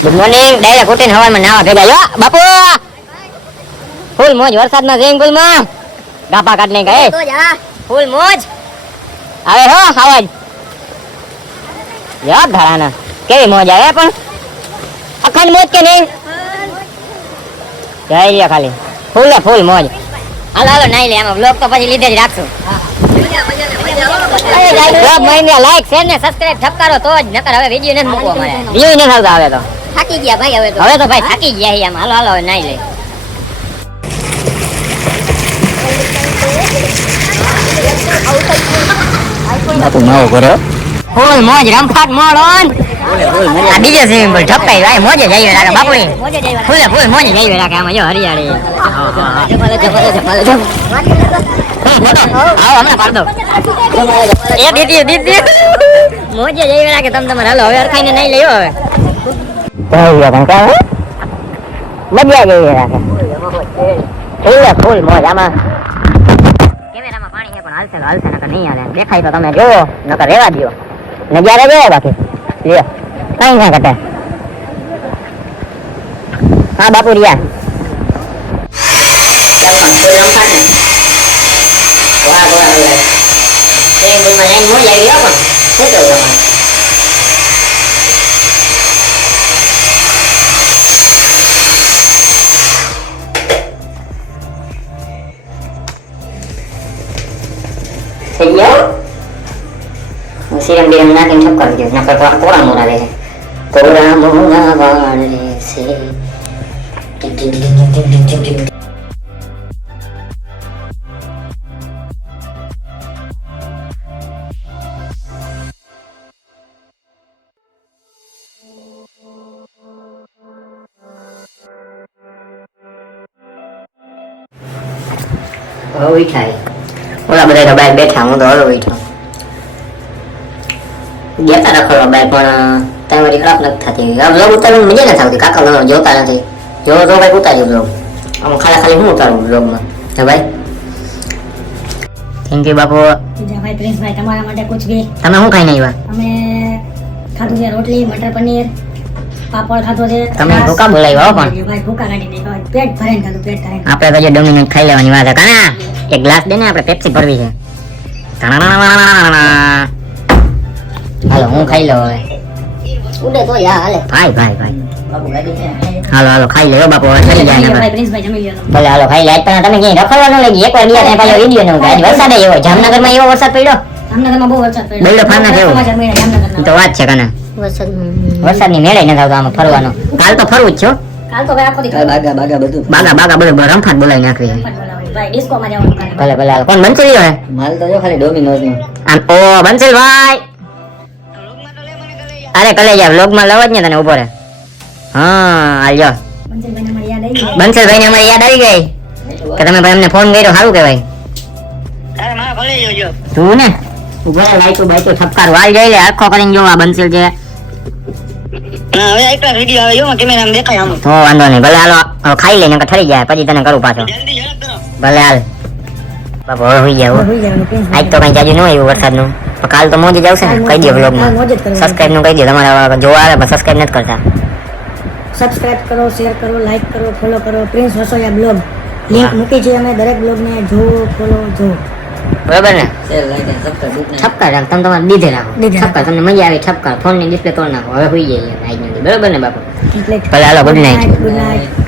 Good morning. Direct ઉઠીને હવામાં નાવા ભેગા જો બાપુ. ફૂલ મોજ વરસાદના સ્વિમિંગ પુલમાં ગાપા કાઢને ગયે ફૂલ મોજ આવે હો અવાજ યાર ધરાના કેવી મોજ આવે પણ અખંડ મોજ કે નહીં જઈ ખાલી ફૂલ મોજ. હાલો હાલો નાઈ લે આમાં બ્લોગ તો પછી લીધે જ રાખશું. લાઈક શેર ને સબસ્ક્રાઇબ ઠપકારો તો જ નકર હવે વિડિયો નથી મૂકવો મારે વ્યૂ નથી આવતા હવે તો થાકી ગયા ભાઈ હવે તો ભાઈ થાકી ગયા આમ. હાલો હાલો હવે નાઈ લે. બાપુ માવો કરો ફૂલ મોજ રમફાટ મોડોન આ બીજે સ્વિમિંગ પુલ ઠપકાઈ ભાઈ મોજે જઈ રાખે બાપુની ફૂલ મોજે જઈ રાખે આમાં જો હરિયાળી. આવો હમણાં પાડ દો એ દીદી મોજે જઈ રાખે તમારે. હાલો હવે અરખાઈને નહીં લેવો હવે મજા જઈ રાખે ફૂલ મોજ. આમાં કેમેરામાં પાણી છે પણ હાલશે નકર નહીં હાલે. દેખાય તો તમે જોવો નકર રેવા દો નજારા જોવો બાકી લ્યો કઈ ના ઘટે. હા બાપુ રિયા સિરમ બિરમ નાખીને ઠપકાર દો નકર તો કોરા મોરા રહે કોરા મોરા વાળે છે. ઉઠાય ઓલા બધા તો બાઈક બેઠા હું તો હલો ઉઠ્યો ગયા તા રખડવા બાઈક પણ તમારી ખરાબ નથી થતી. આ બ્લોગ ઉતારવાની મજા નથી આવતી કાકા જોતા નથી જો ભાઈ ઉતાર્યો બ્લોગ આમ ખાલી હું ઉતારું બ્લોગમાં તો ભાઈ થેન્ક યુ બાપુ. ભાઈ પ્રિન્સભાઈ તમારા માટે કુછ ભી તમે શું ખાઈને આવ્યા? અમે ખાધું છે રોટલી મટર પનીર પાપડ ખાધો છે. તમે ભૂકા બોલાવ્યા હો પણ ભાઈ ભૂકા કાઢી નહીં પેટ ભરીને ખાધું પેટ ભરીને. આપણે તો જે ડોમિનોઝ ખાઈ લેવાની વાત છે કાના એક ગ્લાસ દે ને આપણે પેપ્સી ભરવી છે. હાલો હું ખાઈ લઉં હવે ઉડે તો યા હાલે ભાઈ બાબુ ગાડી છે હાલો ખાઈ લેવો બાપુ હવે ચડી જાય ને ભાઈ પ્રિન્સભાઈ જમી લ્યો. ભલે હાલો ખાઈ લે. આજ પણ તમે ક્યાંય રખડવા ન લાગી એકવાર ગયા ત્યાં પાછો વિડીયો ન ઉતાર્યો. આજ વરસાદ એવો જામનગરમાં એવો વરસાદ પડ્યો જામનગરમાં બહુ વરસાદ પડ્યો. બેડો ફાના જેવો સમાચાર મળ્યા જામનગરના. તો વાત છે કાના વરસાદની મેળે નથી આવતો આમાં ફરવાનો. કાલ તો ફરવું જ છો કાલ તો ભાઈ આખો દી બાગા બધું રમફાટ બોલાવી નાખવી છે. ભાઈ ડિસ્કોમાં જવાનું કાલે. ભલે હાલો. કોણ બંસલ હે માલ તો જો ખાલી ડોમિનોઝ નો આમ ઓ બંસલ ભાઈ અરે કલે જા વ્લોગમાં લવ જ ને તને ઉભો રે. હા આલ્યો બંસલભાઈને અમારી યાદ આવી ગઈ. બંસલભાઈને અમારી યાદ આવી ગઈ કે તમે ભાઈ અમને ફોન કર્યો સારું કહેવાય. તું ને ઉભો રે લાઈટો બાઈટો ઠપકાર વાલ જઈ લે આખો કરીને જો આ બંસલ છે. હવે એકલા વિડિયો આવે જો કેમેરામાં દેખાય આમ તો વાંધો નહીં ભલે હાલો હવે ખાઈ લે નકર ઠરી જાય પછી તને કરું પાછો. જલ્દી ઝડપ કરો. ભલે હાલ બાપુ હવે હોઈ જાવ. હોઈ જવાનું પ્રિન્સભાઈ. આજ તો કઈ જાજુ ન આવ્યું વરસાદનું પણ કાલ તો મોજ જ આવશે ને. કહી દો બ્લોગમાં મોજ જ કરવાની. સબસ્ક્રાઇબ નું કહી દો તમારા જોવા આવે પણ સબસ્ક્રાઇબ નથી કરતા. સબસ્ક્રાઇબ કરો શેર કરો લાઈક કરો ફોલો કરો પ્રિન્સ રસોઈયા બ્લોગ લિંક મૂકી છે અમે દરેક બ્લોગને જુઓ ફોલો જુઓ. બરાબર ને શેર લાઈક અને સબસ્ક્રાઇબ ઠપકાર રાખ તમે તમારે દીધે રાખો દીધે રાખો. ઠપકાર તમને મજા આવે ઠપકાર ફોન ની ડિસ્પ્લે તોડ નાખો હવે હોઈ જાય આજનો બરાબર ને બાપુ. એટલે ભલે હાલો ગુડ નાઇટ. Good night.